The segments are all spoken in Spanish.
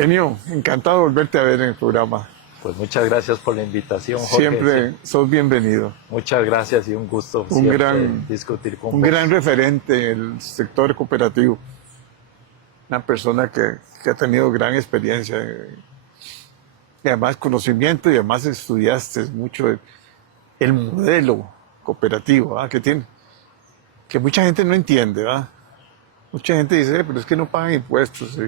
Genio, encantado de volverte a ver en el programa. Pues muchas gracias por la invitación, Jorge. Siempre Sí, sos bienvenido. muchas gracias y un gusto Un siempre gran, discutir con un gran vos. referente en el sector cooperativo. Una persona que ha tenido gran experiencia y además conocimiento y además estudiaste mucho el modelo cooperativo, ¿verdad? Que tiene, que mucha gente no entiende, ¿verdad? Mucha gente dice, pero es que no pagan impuestos,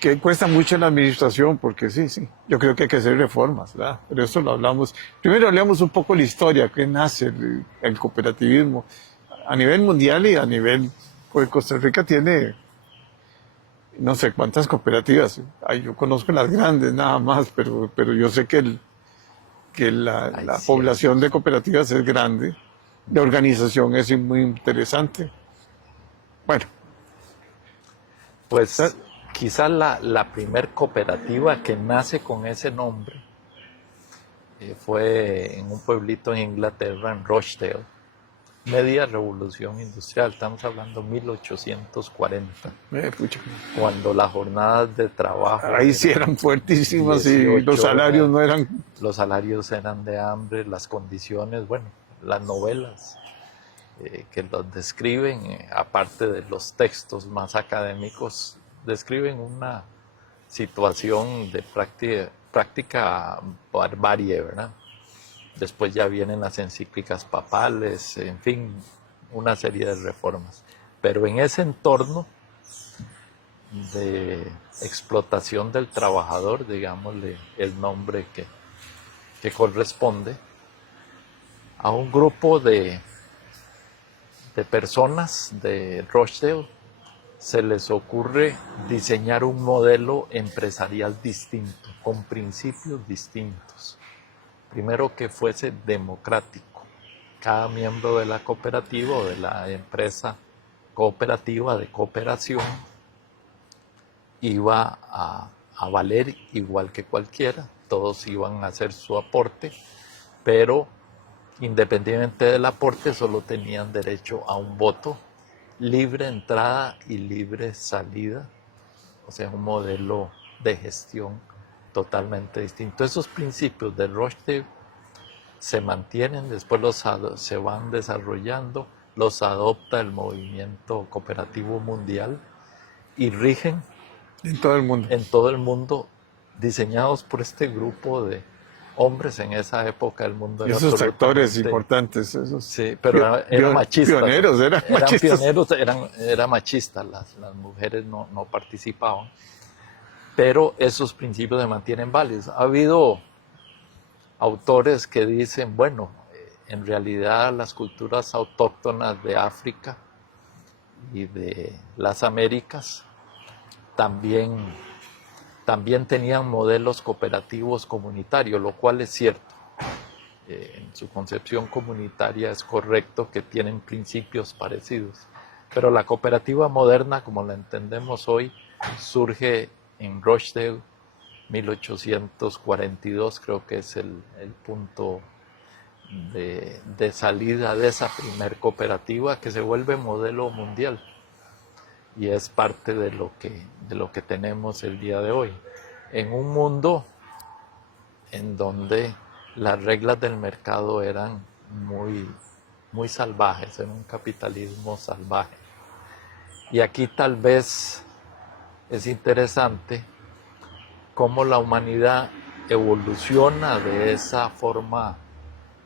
que cuesta mucho en la administración, porque sí, sí, yo creo que hay que hacer reformas, ¿verdad? Pero eso lo hablamos. Primero hablamos un poco de la historia, que nace el cooperativismo a nivel mundial y a nivel, pues Costa Rica tiene no sé cuántas cooperativas. Ay, yo conozco las grandes nada más, pero yo sé que Hay la población de cientos. cooperativas es grande, la organización es muy interesante. Bueno, Pues quizás la primer cooperativa que nace con ese nombre fue en un pueblito en Inglaterra, en Rochdale, media revolución industrial, estamos hablando 1840, pucha, cuando las jornadas de trabajo ahí sí eran eran fuertísimas y los 18 salarios horas, no eran. los salarios eran de hambre, las condiciones, bueno, las novelas que los describen, aparte de los textos más académicos, describen una situación de práctica barbarie, ¿verdad? Después ya vienen las encíclicas papales, en fin, una serie de reformas. Pero en ese entorno de explotación del trabajador, digámosle el nombre que corresponde, a un grupo de personas de Rochdale se les ocurre diseñar un modelo empresarial distinto, con principios distintos. Primero, que fuese democrático. Cada miembro de la cooperativa o de la empresa cooperativa de cooperación iba a valer igual que cualquiera, todos iban a hacer su aporte, pero independientemente del aporte solo tenían derecho a un voto, libre entrada y libre salida, o sea, un modelo de gestión totalmente distinto. Esos principios de Rochdale se mantienen, después se van desarrollando, los adopta el movimiento cooperativo mundial y rigen En todo el mundo. en todo el mundo, diseñados por este grupo de hombres. En esa época el mundo Y era esos actores absolutamente... importantes, esos Sí, pero era machista. pioneros, eran Eran machistas. pioneros, era machista, las mujeres no participaban. Pero esos principios se mantienen válidos. Ha habido autores que dicen, bueno, en realidad las culturas autóctonas de África y de las Américas también tenían modelos cooperativos comunitarios, lo cual es cierto. En su concepción comunitaria es correcto que tienen principios parecidos. Pero la cooperativa moderna, como la entendemos hoy, surge en Rochdale, 1842, creo que es el punto de salida de esa primer cooperativa que se vuelve modelo mundial y es parte de lo que tenemos el día de hoy. En un mundo en donde las reglas del mercado eran muy salvajes, en un capitalismo salvaje. Y aquí tal vez es interesante cómo la humanidad evoluciona de esa forma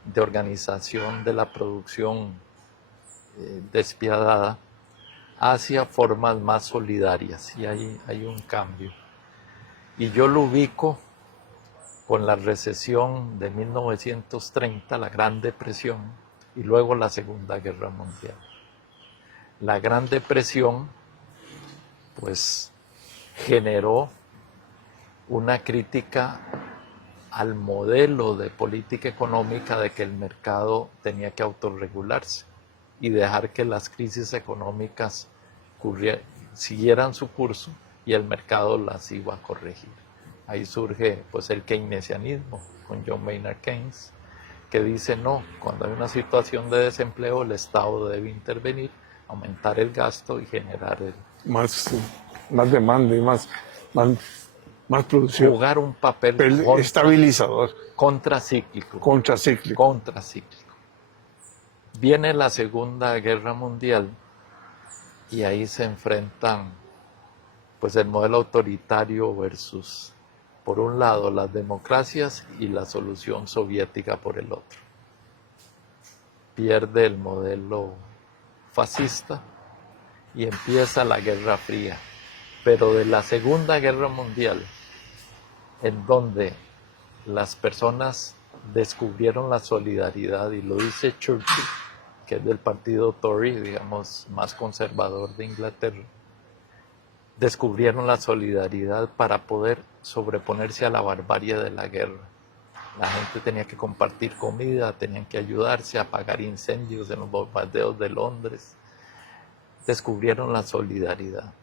de organización de la producción despiadada hacia formas más solidarias, y hay un cambio. Y yo lo ubico con la recesión de 1930, la Gran Depresión, y luego la Segunda Guerra Mundial. La Gran Depresión, pues, generó una crítica al modelo de política económica de que el mercado tenía que autorregularse y dejar que las crisis económicas siguieran su curso y el mercado las iba a corregir. Ahí surge pues el keynesianismo con John Maynard Keynes, que dice no, cuando hay una situación de desempleo el Estado debe intervenir, aumentar el gasto y generar Más, más demanda y más Más producción. jugar un papel Estabilizador. contracíclico. Contracíclico. Viene la Segunda Guerra Mundial y ahí se enfrentan pues el modelo autoritario versus, por un lado, las democracias y la solución soviética por el otro. Pierde el modelo fascista y empieza la Guerra Fría. Pero de la Segunda Guerra Mundial, en donde las personas descubrieron la solidaridad, y lo dice Churchill, que es del partido Tory, digamos, más conservador de Inglaterra, descubrieron la solidaridad para poder sobreponerse a la barbarie de la guerra. La gente tenía que compartir comida, tenían que ayudarse a apagar incendios en los bombardeos de Londres. Descubrieron la solidaridad.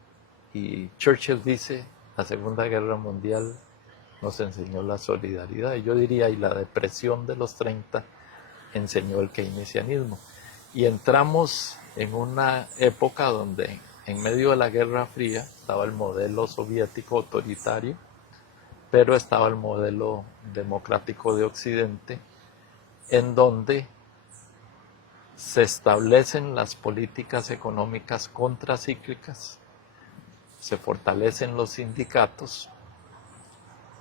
Y Churchill dice, la Segunda Guerra Mundial nos enseñó la solidaridad. Y yo diría, y la depresión de los 30 enseñó el keynesianismo. Y entramos en una época donde en medio de la Guerra Fría estaba el modelo soviético autoritario, pero estaba el modelo democrático de Occidente, en donde se establecen las políticas económicas contracíclicas, se fortalecen los sindicatos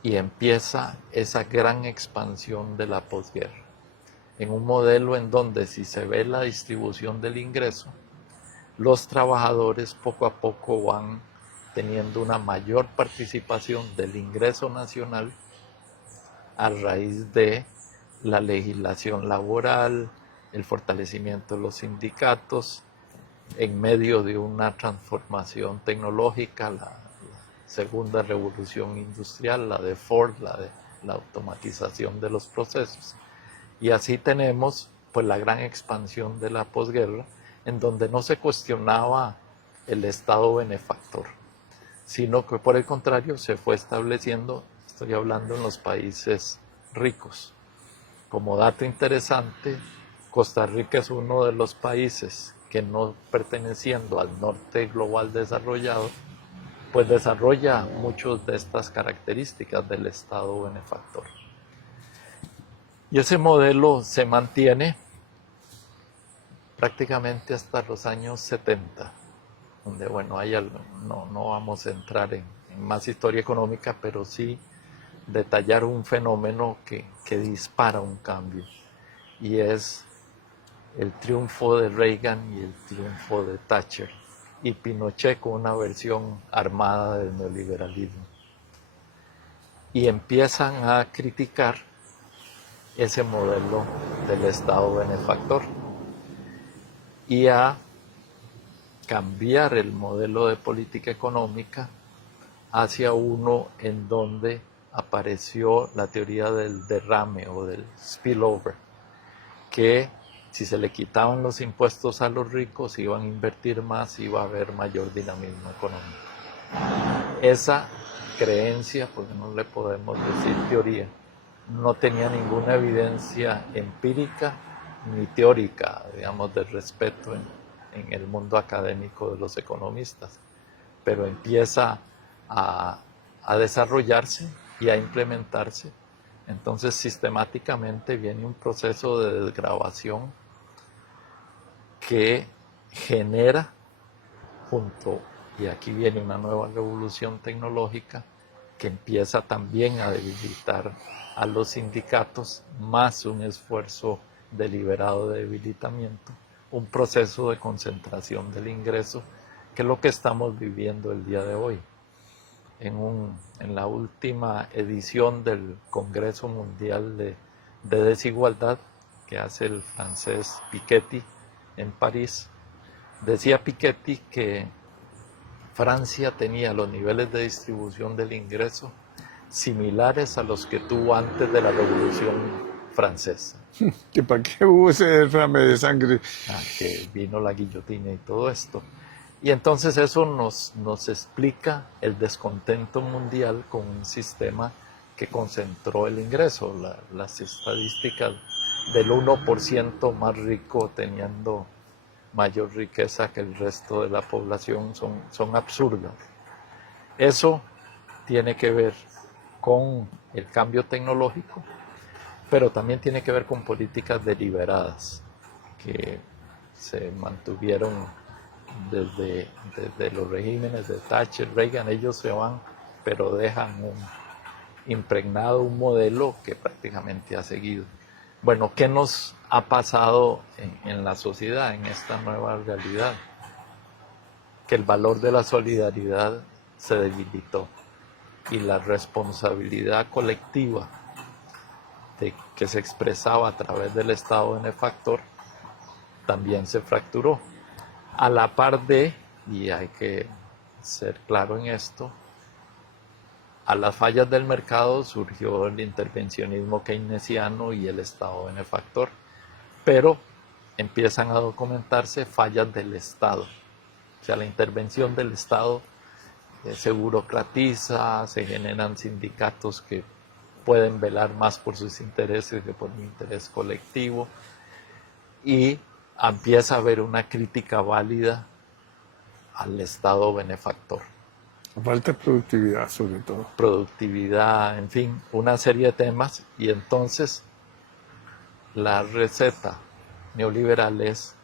y empieza esa gran expansión de la posguerra, en un modelo en donde, si se ve la distribución del ingreso, los trabajadores poco a poco van teniendo una mayor participación del ingreso nacional a raíz de la legislación laboral, el fortalecimiento de los sindicatos, en medio de una transformación tecnológica, la segunda revolución industrial, la de Ford, la de la automatización de los procesos. Y así tenemos pues la gran expansión de la posguerra, en donde no se cuestionaba el Estado benefactor, sino que por el contrario se fue estableciendo, estoy hablando en los países ricos. Como dato interesante, Costa Rica es uno de los países que, no perteneciendo al norte global desarrollado, pues desarrolla muchas de estas características del Estado benefactor. Y ese modelo se mantiene prácticamente hasta los años 70, donde, bueno, no vamos a entrar en más historia económica, pero sí detallar un fenómeno que dispara un cambio, y es el triunfo de Reagan y el triunfo de Thatcher, y Pinochet con una versión armada del neoliberalismo. Y empiezan a criticar ese modelo del Estado benefactor y a cambiar el modelo de política económica hacia uno en donde apareció la teoría del derrame o del spillover, que si se le quitaban los impuestos a los ricos iban a invertir más, iba a haber mayor dinamismo económico. Esa creencia, porque no le podemos decir teoría, no tenía ninguna evidencia empírica ni teórica, digamos, de respeto en el mundo académico de los economistas, pero empieza a desarrollarse y a implementarse. Entonces, sistemáticamente viene un proceso de desgravación que genera, y aquí viene una nueva revolución tecnológica, que empieza también a debilitar a los sindicatos, más un esfuerzo deliberado de debilitamiento, un proceso de concentración del ingreso, que es lo que estamos viviendo el día de hoy. En la última edición del Congreso Mundial de Desigualdad que hace el francés Piketty en París, decía Piketty que Francia tenía los niveles de distribución del ingreso similares a los que tuvo antes de la Revolución Francesa. ¿Que para qué hubo ese derrame de sangre? Que vino la guillotina y todo esto. Y entonces eso nos explica el descontento mundial con un sistema que concentró el ingreso. Las estadísticas del 1% más rico teniendo mayor riqueza que el resto de la población son absurdas. Eso tiene que ver con el cambio tecnológico, pero también tiene que ver con políticas deliberadas que se mantuvieron desde los regímenes de Thatcher, Reagan. Ellos se van, pero dejan impregnado un modelo que prácticamente ha seguido. Bueno, ¿qué nos ha pasado en la sociedad, en esta nueva realidad? Que el valor de la solidaridad se debilitó y la responsabilidad colectiva que se expresaba a través del Estado benefactor también se fracturó. A la par de, y hay que ser claro en esto, a las fallas del mercado surgió el intervencionismo keynesiano y el Estado benefactor, pero empiezan a documentarse fallas del Estado. O sea, la intervención del Estado se burocratiza, se generan sindicatos que pueden velar más por sus intereses que por un interés colectivo, y empieza a haber una crítica válida al Estado benefactor. Falta de productividad, sobre todo. Productividad, en fin, una serie de temas, y entonces la receta neoliberal es: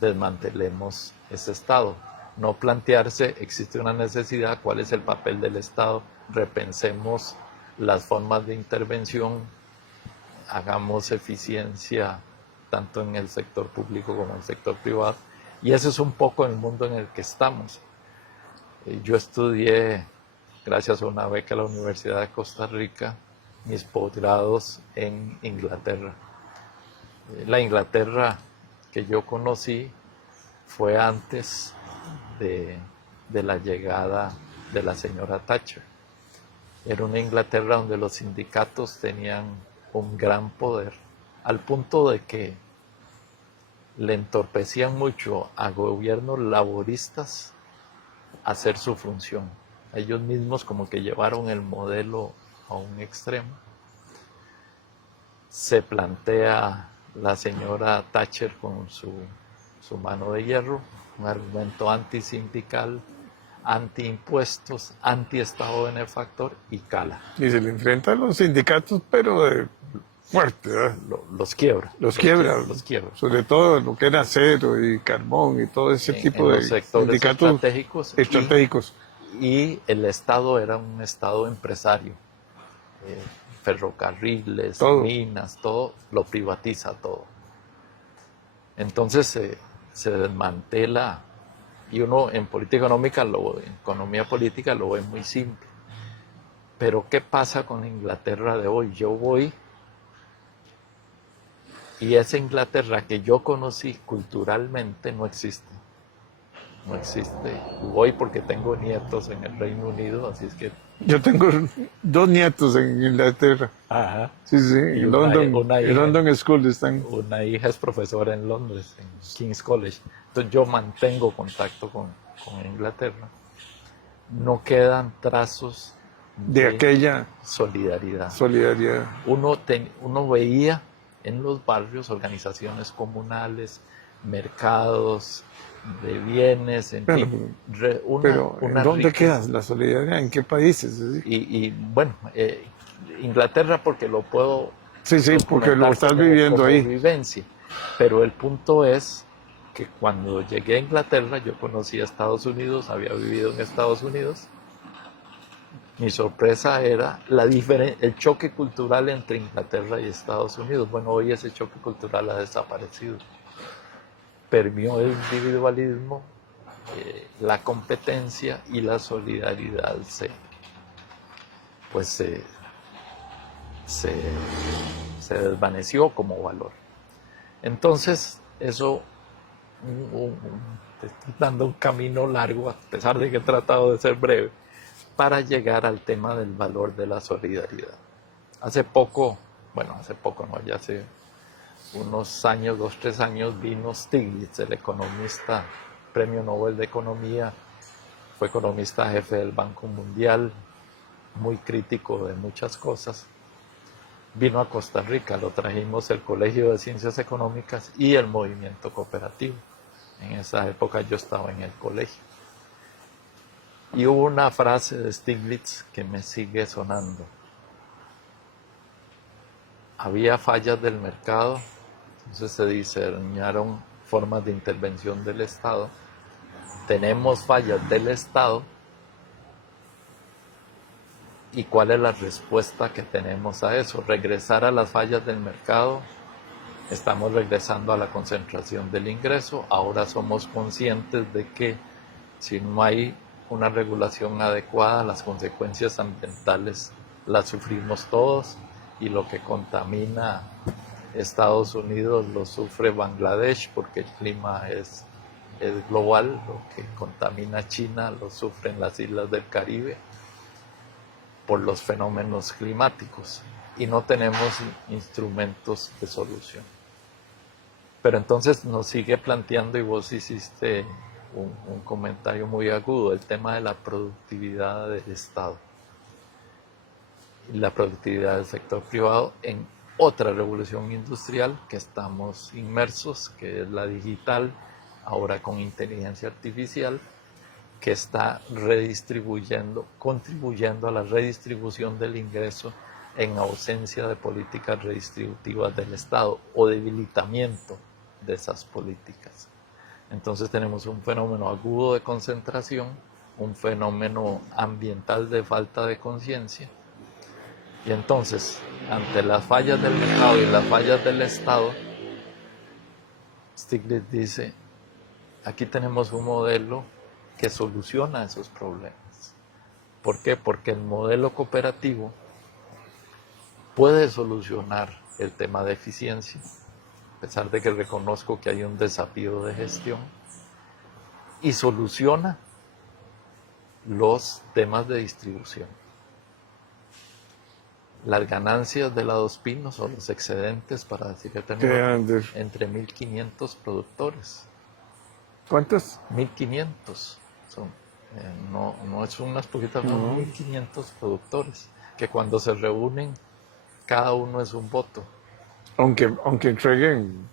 desmantelemos ese Estado. No plantearse, existe una necesidad, ¿cuál es el papel del Estado? Repensemos las formas de intervención, hagamos eficiencia tanto en el sector público como en el sector privado. Y ese es un poco el mundo en el que estamos. Yo estudié, gracias a una beca a la Universidad de Costa Rica, mis posgrados en Inglaterra. La Inglaterra que yo conocí fue antes de la llegada de la señora Thatcher. Era una Inglaterra donde los sindicatos tenían un gran poder, al punto de que le entorpecían mucho a gobiernos laboristas hacer su función. Ellos mismos como que llevaron el modelo a un extremo. Se plantea la señora Thatcher con su mano de hierro, un argumento antisindical, antiimpuestos, anti-Estado benefactor, y cala. Y se le enfrenta a los sindicatos, pero de fuerte, ¿verdad? Los quiebra. Los quiebra. Los quiebra. Sobre todo lo que era acero y carbón y todo ese tipo de los sectores sindicatos estratégicos. Y el Estado era un Estado empresario. Ferrocarriles, todo. Minas, todo, lo privatiza todo. Entonces se desmantela, y uno en política económica, en economía política lo ve muy simple. Pero ¿qué pasa con la Inglaterra de hoy? Yo voy, y esa Inglaterra que yo conocí culturalmente no existe. No existe. Voy porque tengo nietos en el Reino Unido, así es que... Yo tengo 2 nietos en Inglaterra. Ajá. Sí, en London School están. Una hija es profesora en Londres, en King's College. Entonces yo mantengo contacto con Inglaterra. No quedan trazos de aquella solidaridad. Uno veía en los barrios organizaciones comunales, mercados de bienes, en fin. Pero ¿en dónde queda la solidaridad? ¿En qué países? Bueno, Inglaterra, porque lo puedo... Sí, porque lo estás viviendo ahí. Vivencia. Pero el punto es que cuando llegué a Inglaterra, yo conocí a Estados Unidos, había vivido en Estados Unidos. Mi sorpresa era el choque cultural entre Inglaterra y Estados Unidos. Bueno, hoy ese choque cultural ha desaparecido. Permeó el individualismo, la competencia y la solidaridad se desvaneció como valor. Entonces, eso te estoy dando un camino largo, a pesar de que he tratado de ser breve, para llegar al tema del valor de la solidaridad. Hace poco no, ya hace unos años, 2, 3 años, vino Stiglitz, el economista, premio Nobel de Economía, fue economista jefe del Banco Mundial, muy crítico de muchas cosas. Vino a Costa Rica, lo trajimos el Colegio de Ciencias Económicas y el Movimiento Cooperativo. En esa época yo estaba en el colegio. Y hubo una frase de Stiglitz que me sigue sonando. Había fallas del mercado, entonces se diseñaron formas de intervención del Estado. Tenemos fallas del Estado. ¿Y cuál es la respuesta que tenemos a eso? Regresar a las fallas del mercado. Estamos regresando a la concentración del ingreso. Ahora somos conscientes de que si no hay una regulación adecuada, las consecuencias ambientales las sufrimos todos, y lo que contamina Estados Unidos lo sufre Bangladesh porque el clima es global. Lo que contamina China lo sufren las islas del Caribe por los fenómenos climáticos, y no tenemos instrumentos de solución. Pero entonces nos sigue planteando, y vos hiciste un comentario muy agudo, el tema de la productividad del Estado y la productividad del sector privado en otra revolución industrial que estamos inmersos, que es la digital, ahora con inteligencia artificial, que está contribuyendo a la redistribución del ingreso en ausencia de políticas redistributivas del Estado o debilitamiento de esas políticas. Entonces tenemos un fenómeno agudo de concentración, un fenómeno ambiental de falta de conciencia, y entonces, ante las fallas del mercado y las fallas del Estado, Stiglitz dice, aquí tenemos un modelo que soluciona esos problemas. ¿Por qué? Porque el modelo cooperativo puede solucionar el tema de eficiencia, a pesar de que reconozco que hay un desafío de gestión, y soluciona los temas de distribución. Las ganancias de la Dos Pinos, o los excedentes, para decir que tenemos entre 1.500 productores. ¿Cuántos? 1.500 son. No es unas poquitas, son 1.500 productores, que cuando se reúnen, cada uno es un voto. Aunque entreguen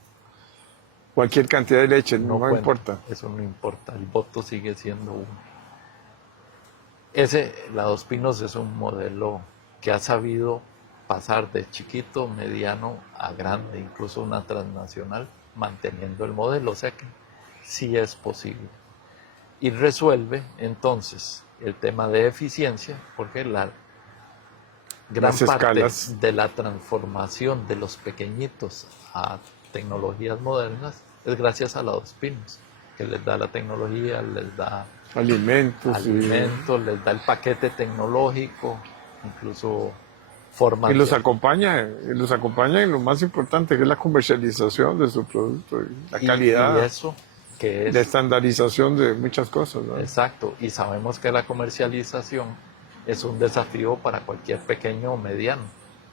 cualquier cantidad de leche, no importa. Eso no importa, el voto sigue siendo uno. La Dos Pinos es un modelo que ha sabido pasar de chiquito, mediano a grande, incluso una transnacional, manteniendo el modelo, o sea que sí es posible. Y resuelve entonces el tema de eficiencia, porque la gran parte de la transformación de los pequeñitos a tecnologías modernas es gracias a la Dos Pinos, que les da la tecnología, les da alimentos, les da el paquete tecnológico, incluso formas. Y los acompaña en lo más importante, que es la comercialización de su producto, y la calidad, y eso que es la estandarización de muchas cosas, ¿no? Exacto, y sabemos que la comercialización es un desafío para cualquier pequeño o mediano.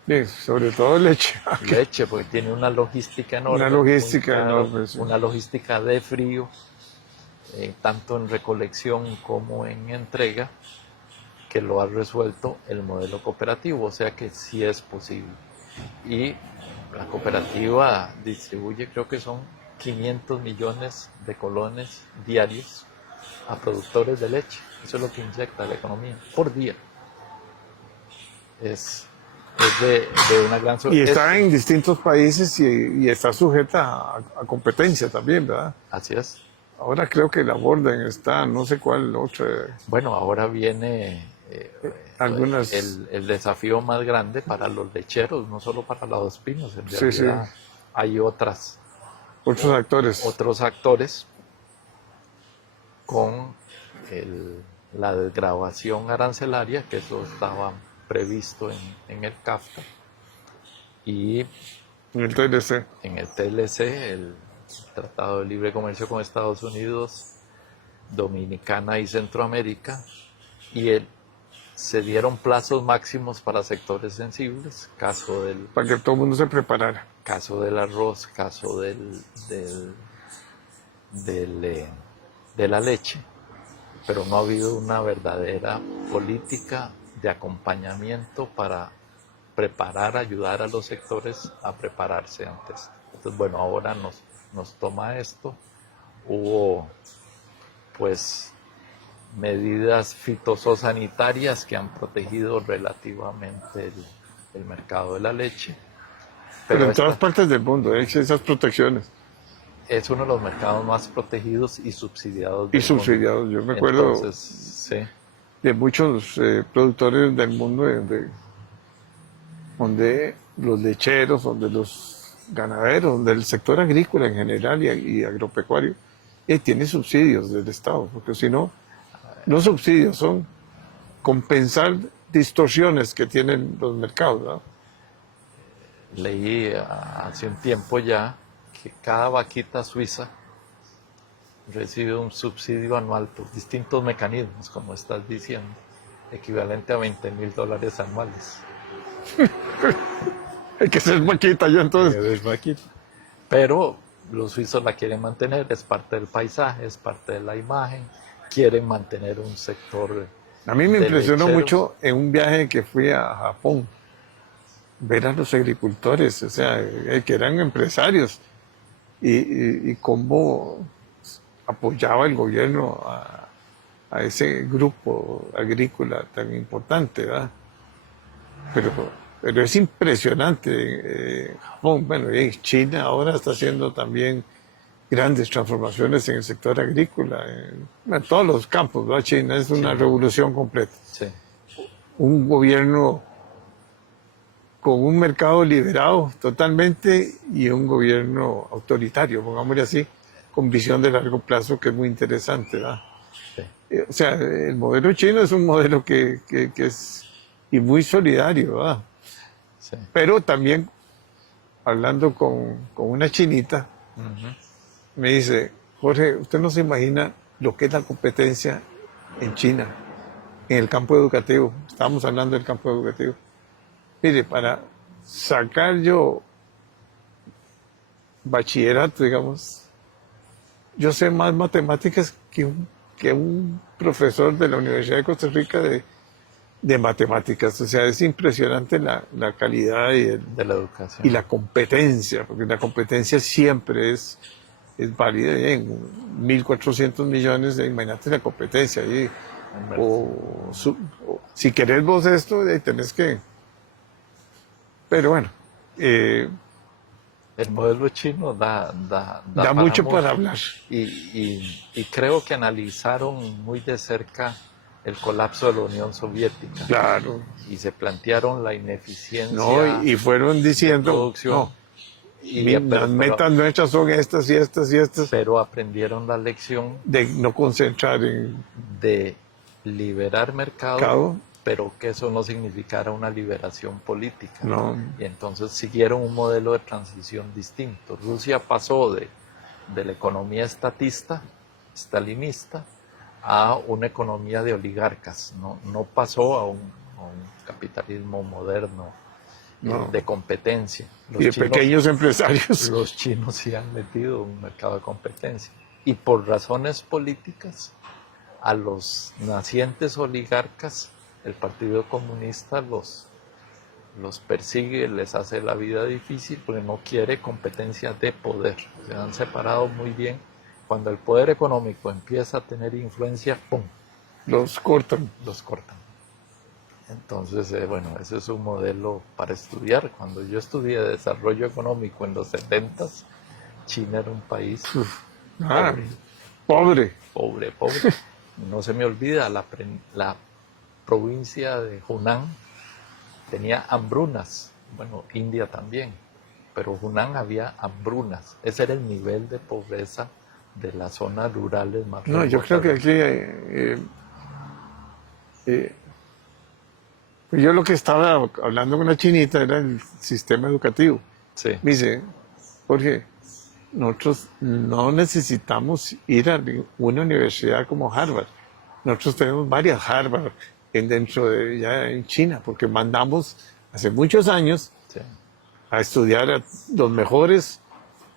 Sí, sobre todo leche. Leche, porque tiene una logística enorme. Una logística de frío, tanto en recolección como en entrega, que lo ha resuelto el modelo cooperativo, o sea que sí es posible. Y la cooperativa distribuye, creo que son 500 millones de colones diarios a productores de leche. Eso es lo que inyecta la economía por día. Es de una gran... Y está en distintos países y está sujeta a competencia también, ¿verdad? Así es. Ahora creo que la Borden está, no sé cuál otra. Bueno, ahora viene el desafío más grande para los lecheros, no solo para la Dos Pinos. En realidad hay otros actores con la desgravación arancelaria, que eso estaba previsto en el CAFTA, y en el TLC. En el TLC, el Tratado de Libre Comercio con Estados Unidos, Dominicana y Centroamérica, y se dieron plazos máximos para sectores sensibles, para que todo el mundo se preparara. Caso del arroz, caso de la leche, pero no ha habido una verdadera política de acompañamiento para ayudar a los sectores a prepararse antes. Entonces, bueno, ahora nos toma esto. Hubo, pues, medidas fitosanitarias que han protegido relativamente el mercado de la leche. Pero en todas partes del mundo hay esas protecciones. Es uno de los mercados más protegidos y subsidiados Y del subsidiados. mundo. Yo me acuerdo Entonces, sí, de muchos productores del mundo donde los lecheros, donde los ganaderos, donde el sector agrícola en general y agropecuario tiene subsidios del Estado, porque si no, no subsidios, son compensar distorsiones que tienen los mercados, ¿no? leí hace un tiempo ya que cada vaquita suiza recibe un subsidio anual por distintos mecanismos, como estás diciendo, equivalente a $20,000 anuales. Hay que ser vaquita ya entonces. Pero los suizos la quieren mantener, es parte del paisaje, es parte de la imagen, quieren mantener un sector. A mí me de impresionó lecheros. mucho en un viaje que fui a Japón, ver a los agricultores, o sea, que eran empresarios, y cómo apoyaba el gobierno a ese grupo agrícola tan importante, ¿verdad? Pero es impresionante. Japón, bueno, y China ahora está haciendo también grandes transformaciones en el sector agrícola, en todos los campos, ¿verdad? China es una revolución completa. Sí. Un gobierno con un mercado liberado totalmente y un gobierno autoritario, pongámosle así, con visión de largo plazo, que es muy interesante, ¿verdad? Sí. O sea, el modelo chino es un modelo que es y muy solidario, ¿verdad? Sí. Pero también, hablando con una chinita, me dice, Jorge, usted no se imagina lo que es la competencia en China, en el campo educativo. Estábamos hablando del campo educativo. Mire, para sacar yo bachillerato, digamos, yo sé más matemáticas que un profesor de la Universidad de Costa Rica de matemáticas. O sea, es impresionante la calidad de la educación y la competencia, porque la competencia siempre es válida. En 1.400 millones, imagínate la competencia. Si querés vos esto, tenés que... Pero bueno, el modelo chino da mucho para hablar. Y creo que analizaron muy de cerca el colapso de la Unión Soviética. Claro. Y se plantearon la ineficiencia. No, y fueron diciendo, no, las metas nuestras son estas y estas y estas. Pero aprendieron la lección de no concentrar en... de liberar mercado, pero que eso no significara una liberación política. No. Y entonces siguieron un modelo de transición distinto. Rusia pasó de la economía estatista, stalinista, a una economía de oligarcas. No pasó a un capitalismo moderno de competencia. Y de pequeños empresarios. Los chinos sí han metido un mercado de competencia. Y por razones políticas, a los nacientes oligarcas, el Partido Comunista los persigue, les hace la vida difícil porque no quiere competencia de poder. Se han separado muy bien. Cuando el poder económico empieza a tener influencia, ¡pum!, los cortan. Entonces, bueno, ese es un modelo para estudiar. Cuando yo estudié desarrollo económico en los 70s, China era un país pobre. No se me olvida, la provincia de Hunan tenía hambrunas. Bueno, India también, pero Hunan había hambrunas. Ese era el nivel de pobreza de las zonas rurales más remotas. Yo creo que aquí... yo lo que estaba hablando con una chinita era el sistema educativo. Sí. Me dice, Jorge, nosotros no necesitamos ir a una universidad como Harvard. Nosotros tenemos varias Harvard ya en China, porque mandamos hace muchos años a estudiar a los mejores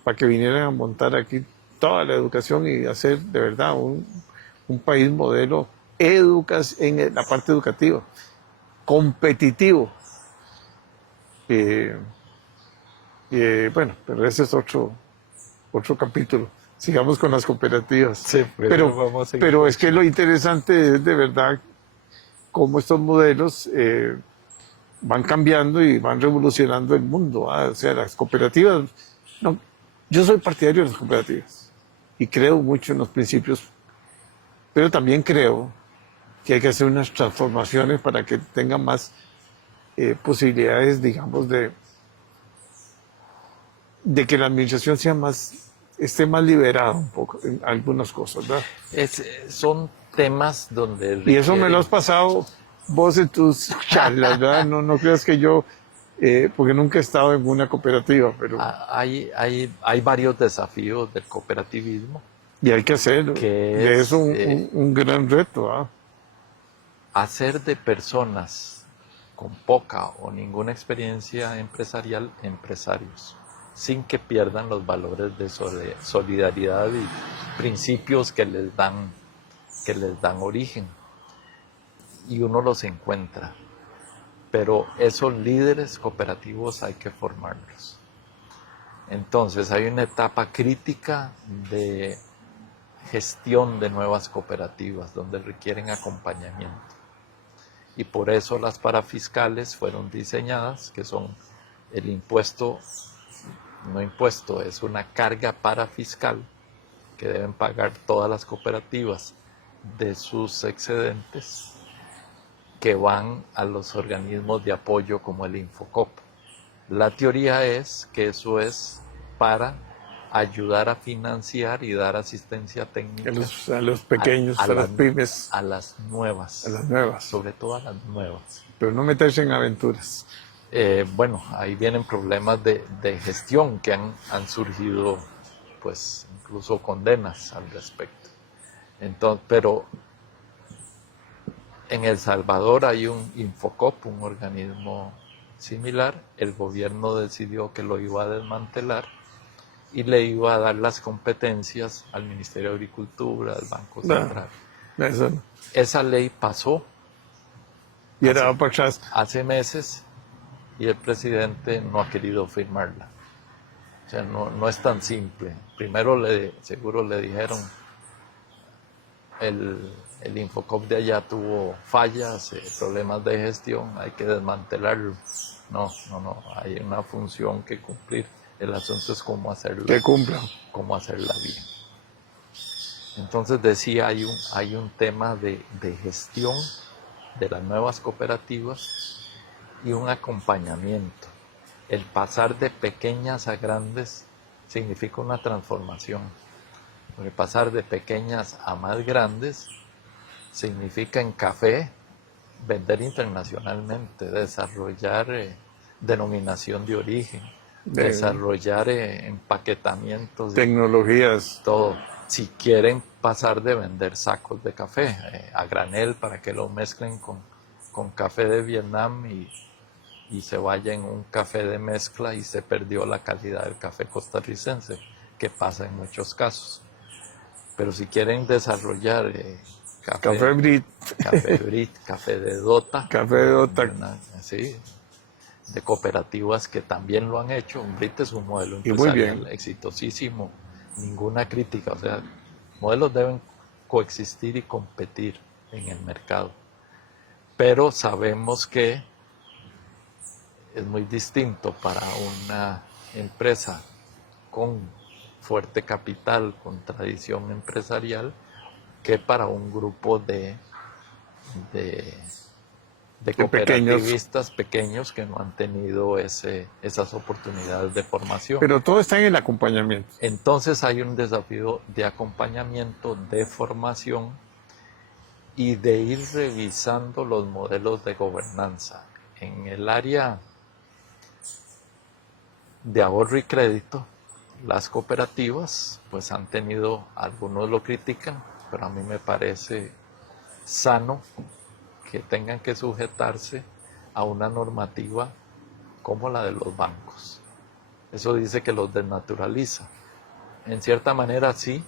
para que vinieran a montar aquí toda la educación y hacer de verdad un país modelo en la parte educativa, competitivo. Bueno, pero ese es otro capítulo. sigamos con las cooperativas. Sí, Pero, pero es que lo interesante es de verdad cómo estos modelos van cambiando y van revolucionando el mundo. O sea, las cooperativas, no, yo soy partidario de las cooperativas y creo mucho en los principios, pero también creo que hay que hacer unas transformaciones para que tengan más posibilidades, digamos, de que la administración sea más, esté más liberada un poco en algunas cosas, ¿verdad? Son temas donde Y eso me lo has requieren- pasado vos en tus charlas, ¿verdad? No, no creas que yo, porque nunca he estado en una cooperativa, pero hay varios desafíos del cooperativismo, y hay que hacerlo. que Y es eso es un gran reto, ¿ah? hacer de personas con poca o ninguna experiencia empresarial empresarios, sin que pierdan los valores de solidaridad y principios que les dan origen. Y uno los encuentra. Pero esos líderes cooperativos hay que formarlos. Entonces hay una etapa crítica de gestión de nuevas cooperativas donde requieren acompañamiento. Y por eso las parafiscales fueron diseñadas, que son el impuesto, no impuesto, es una carga parafiscal que deben pagar todas las cooperativas de sus excedentes que van a los organismos de apoyo como el Infocop. La teoría es que eso es para ayudar a financiar y dar asistencia técnica A los pequeños, a las pymes, a las nuevas, a las nuevas. sobre todo a las nuevas. Pero no meterse en aventuras. Bueno, ahí vienen problemas de gestión que han surgido, pues incluso condenas al respecto. Entonces, pero en El Salvador hay un Infocop, un organismo similar. El gobierno decidió que lo iba a desmantelar y le iba a dar las competencias al Ministerio de Agricultura, al Banco Central. Eso no. Esa ley pasó Y era para atrás. hace meses y el presidente no ha querido firmarla. O sea, no es tan simple. Primero seguro le dijeron, el Infocop de allá tuvo fallas, problemas de gestión, hay que desmantelarlo. No, hay una función que cumplir. El asunto es cómo hacerlo. Que cumplan. Cómo hacerla bien. Entonces decía, hay un tema de gestión de las nuevas cooperativas y un acompañamiento. El pasar de pequeñas a grandes significa una transformación. El pasar de pequeñas a más grandes significa en café vender internacionalmente, desarrollar denominación de origen, desarrollar empaquetamientos, tecnologías, todo. Si quieren pasar de vender sacos de café a granel para que lo mezclen con café de Vietnam y se vaya en un café de mezcla y se perdió la calidad del café costarricense, que pasa en muchos casos. Pero si quieren desarrollar café Brit, café de Dota, café de Dota, sí, de cooperativas que también lo han hecho. Brit es un modelo y muy empresarial bien, exitosísimo, ninguna crítica. O sea, modelos deben coexistir y competir en el mercado. Pero sabemos que es muy distinto para una empresa con fuerte capital, con tradición empresarial, que para un grupo de cooperativistas pequeños que no han tenido esas oportunidades de formación. Pero todo está en el acompañamiento. Entonces hay un desafío de acompañamiento, de formación y de ir revisando los modelos de gobernanza. En el área de ahorro y crédito, las cooperativas pues han tenido, algunos lo critican, pero a mí me parece sano que tengan que sujetarse a una normativa como la de los bancos. Eso dice que los desnaturaliza. En cierta manera sí,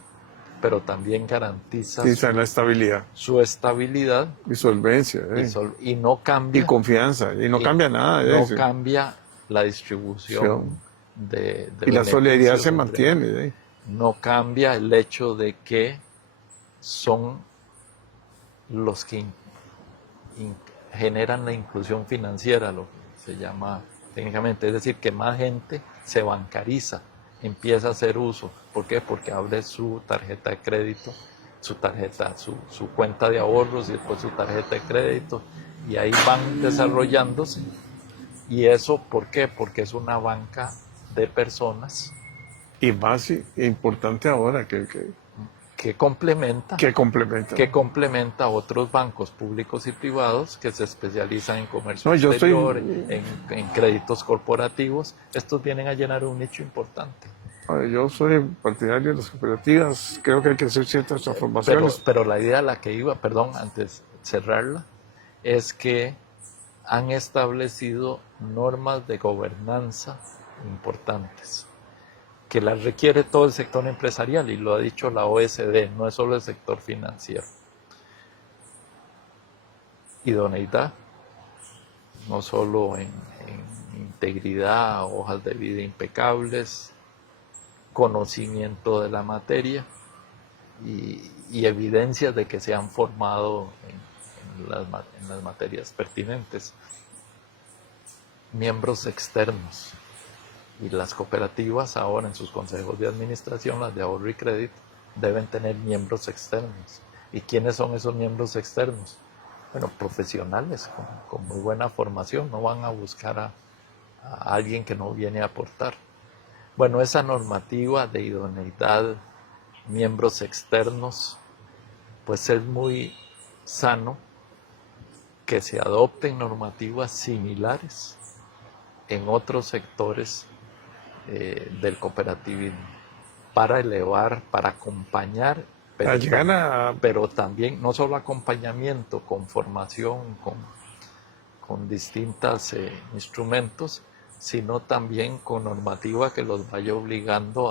pero también garantiza la estabilidad. Su estabilidad Y solvencia. y no cambia. Y confianza. Y no cambia nada. No cambia la distribución de y la solidaridad se mantiene. no cambia el hecho de que son los que generan la inclusión financiera, lo que se llama técnicamente, es decir, que más gente se bancariza, empieza a hacer uso. ¿Por qué? Porque abre su tarjeta de crédito, su cuenta de ahorros y después su tarjeta de crédito, y ahí van desarrollándose. ¿Y eso por qué? Porque es una banca de personas Y más importante ahora que complementa a otros bancos públicos y privados que se especializan en comercio exterior, en créditos corporativos. Estos vienen a llenar un nicho importante. Yo soy partidario de las cooperativas, creo que hay que hacer ciertas transformaciones. Pero la idea a la que iba, perdón, antes de cerrarla, es que han establecido normas de gobernanza importantes, que las requiere todo el sector empresarial, y lo ha dicho la OSD, no es solo el sector financiero. Idoneidad, no solo en integridad, hojas de vida impecables, conocimiento de la materia y evidencias de que se han formado en las materias pertinentes. Miembros externos. Y las cooperativas ahora en sus consejos de administración, las de ahorro y crédito, deben tener miembros externos. ¿Y quiénes son esos miembros externos? Bueno, profesionales con muy buena formación, no van a buscar a alguien que no viene a aportar. Bueno, esa normativa de idoneidad, miembros externos, pues es muy sano que se adopten normativas similares en otros sectores del cooperativismo para elevar, para acompañar, pero también no solo acompañamiento con formación, con distintos instrumentos, sino también con normativa que los vaya obligando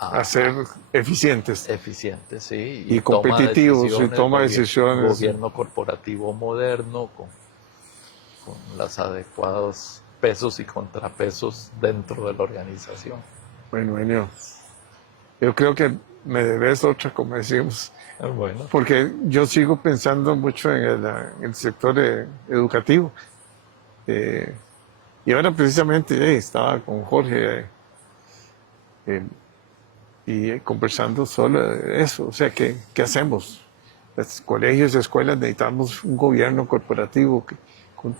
a ser eficientes. Eficientes, sí. Y competitivos, y toma decisiones. Gobierno corporativo moderno, con los adecuados pesos y contrapesos dentro de la organización. Bueno, yo creo que me debes otra, como decimos. Bueno. Porque yo sigo pensando mucho en el sector educativo. Y ahora precisamente estaba con Jorge y conversando sobre eso. O sea, ¿qué hacemos? Los colegios y escuelas necesitamos un gobierno corporativo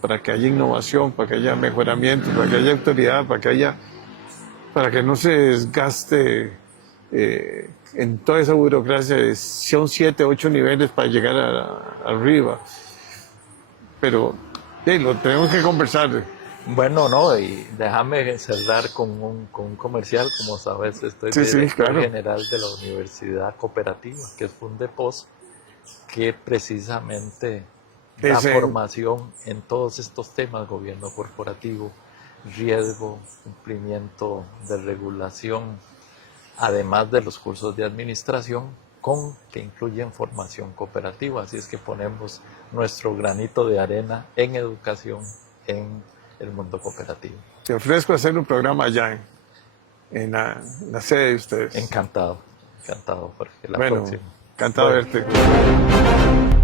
para que haya innovación, para que haya mejoramiento, para que haya autoridad, para que no se desgaste en toda esa burocracia. Son 7, 8 niveles para llegar arriba. Pero lo tenemos que conversar. Bueno, no, y déjame cerrar con un comercial. Como sabes, estoy director general de la Universidad Cooperativa, que es Fundepos, que precisamente da formación en todos estos temas: gobierno corporativo, riesgo, cumplimiento de regulación, además de los cursos de administración que incluyen formación cooperativa. Así es que ponemos nuestro granito de arena en educación en el mundo cooperativo. Te ofrezco hacer un programa allá en la sede de ustedes. Encantado, Jorge. Próxima. Encantado de verte.